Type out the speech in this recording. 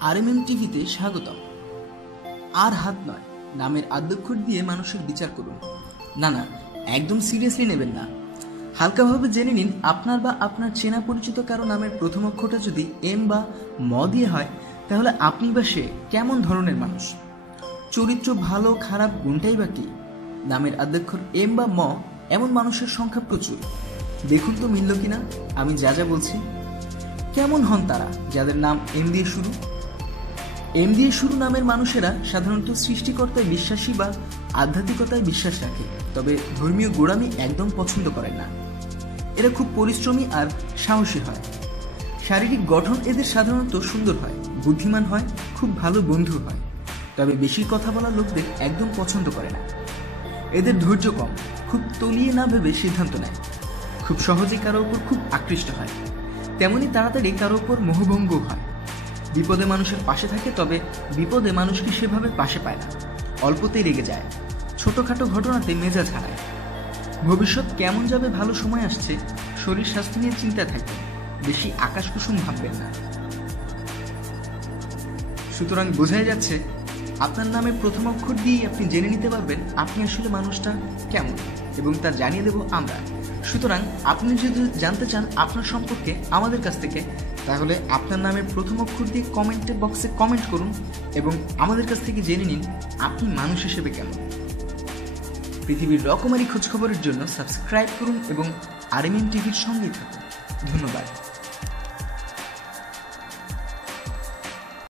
RMM টিভিতে স্বাগতম। আর হাত নয়, নামের আদ্যক্ষর দিয়ে মানুষের বিচার করুন। না না, একদম সিরিয়াসলি নেবেন না। হালকাভাবে জেনে নিন, আপনার বা আপনার চেনা পরিচিত কারও নামের প্রথম অক্ষরটা যদি এম বা ম দিয়ে হয়, তাহলে আপনি বা সে কেমন ধরনের মানুষ? চরিত্র ভালো, খারাপ গুণটাই বা কি? নামের আদ্যক্ষর এম বা ম, এমন মানুষের সংখ্যা প্রচুর। দেখুন তো মিলল কিনা, আমি যা যা বলছি। কেমন হন তারা, যাদের নাম এম দিয়ে শুরু? এম দিয়ে শুরু নামের মানুষেরা সাধারণত সৃষ্টিকর্তায় বিশ্বাসী বা আধ্যাত্মিকতায় বিশ্বাস রাখে, তবে ধর্মীয় গোড়ামি একদম পছন্দ করেন না। এরা খুব পরিশ্রমী আর সাহসী হয়। শারীরিক গঠন এদের সাধারণত সুন্দর হয়, বুদ্ধিমান হয়, খুব ভালো বন্ধু হয়, তবে বেশি কথা বলা লোকদের একদম পছন্দ করে না। এদের ধৈর্য কম, খুব তলিয়ে না ভেবে সিদ্ধান্ত নেয়। খুব সহজে কারও উপর খুব আকৃষ্ট হয়। তেমনি তাড়াতাড়ি কারও উপর মোহভঙ্গ হয়। বিপদে মানুষের পাশে থাকে, তবে বিপদে মানুষকে সেভাবে পাশে পায় না? অল্পতেই রেগে যায়। ছোটখাটো ঘটনাতে মেজাজ হারায়। ভবিষ্যৎ কেমন যাবে ভালো সময় আসছে, শরীর স্বাস্থ্য নিয়ে চিন্তা থাকবে বেশি আকাশ কুসুম ভাববেন না। সুতরাং বোঝাই যাচ্ছে, আপনার নামে প্রথম অক্ষর দিয়েই আপনি জেনে নিতে পারবেন, আপনি আসলে মানুষটা কেমন, এবং তা জানিয়ে দেব আমরা। সুতরাং আপনি যদি জানতে চান আপনার সম্পর্কে আমাদের কাছ থেকে, তাহলে আপনার নামে প্রথম অক্ষর দিয়ে কমেন্টের বক্সে কমেন্ট করুন এবং আমাদের কাছ থেকে জেনে নিন আপনি মানুষ হিসেবে কেমন। পৃথিবীর রকমারি খোঁজখবরের জন্য সাবস্ক্রাইব করুন এবং আরএমএন টিভির সঙ্গেই থাকুন। ধন্যবাদ।